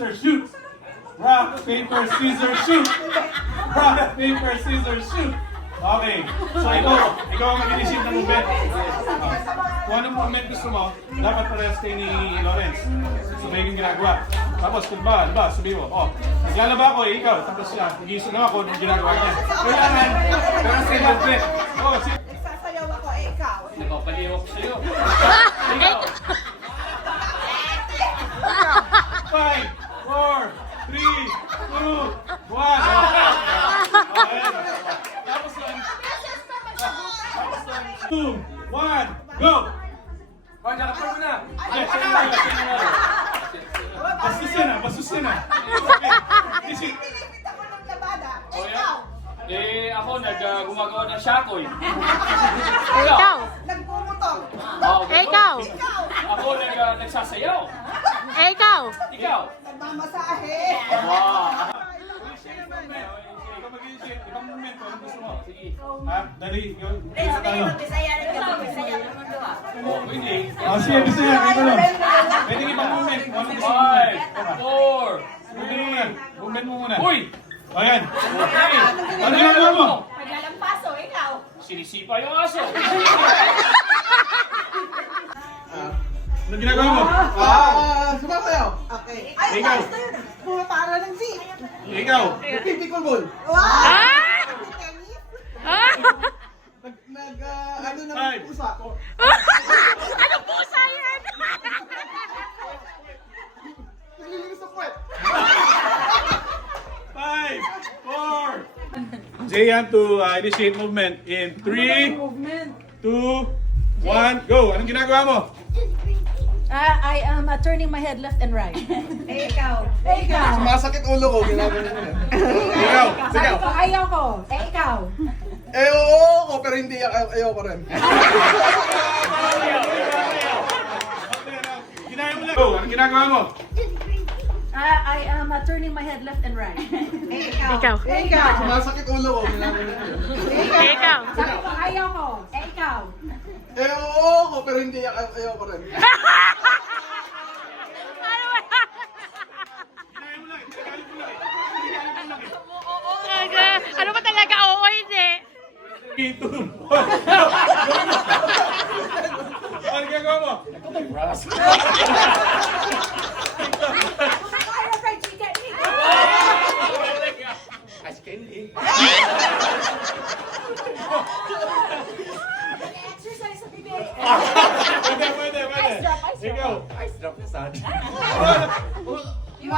scissors, shoot! Rock, paper, scissors, shoot! Rock, paper, scissors, shoot! Okay. So ikaw ang mag-initiate ng movement. Kung anong movement gusto mo, dapat parehas kayo ni Lawrence. So may yung ginagawa. Tapos kung ba, sabi mo, naglalaba ako ikaw, tapos siya, nag-iiso na ako nung ginagawa niya. Kailangan, pero sa movement. Nagsasayaw ako, ikaw. Nagpapaliw ako sa'yo. Ikaw. 5, 4, 3, 2, 1. Tapos lang. 2, 1, go! Oh, nakapar mo na. Bastos yan ah, bastos yan ah. Okay. Isit. Pinipit ako ng labada. Oh, Ikaw. yan. Ako gumagawa ng shakoy. Ikaw. Nagpumutong. Ikaw. Ikaw. Ako nagsasayaw. Ikaw. Ikaw. Nagmamasahe. Wow. Ikaw mag-iisip, ibang movement kung anong gusto mo. Sige. Dali, yun. Oh, pwede. Sige, gusto yan, ikaw lang. Pwede ibang movement kung anong gusto mo. 5, 4. Movement mo muna. Uy! Ayan. Okay. Ano ginagawa mo? Paglalampaso, ikaw. Sinisipa yung aso. Ano ginagawa mo? Sumasayaw. Okay. Ay, Ikaw. basta yun. Pumapara ng zip. Ikaw. Pipikol ball. Wow! Ano ng Five. pusa. Ano pusa yan? Naglilinis ng kwet. 5, 4. Jayan to initiate movement in 3, 2, 1, go! Anong ginagawa mo? I am turning my head left and right. Ikaw. Ikaw. Sumasakit ulo ko. Ginagawa niya. Ikaw. Sabi ko, ayaw ko. Ikaw. Oo ko, pero hindi ayaw ko rin. Ginaya mo lang. Go! Anong ginagawa mo? I am turning my head left and right. Ikaw. Ikaw. Sumasakit ulo ko. Ginagawa niya. Ikaw. Sabi ko, ayaw ko. Ikaw. Oo ko, pero hindi ayaw ko rin. Ano ba? Ginaya mo lang. Ginagalit mo lang. Ginagalit mo lang. Ano ba talaga? Oo, hindi. 3, 2, 1. Ano ginagawa mo?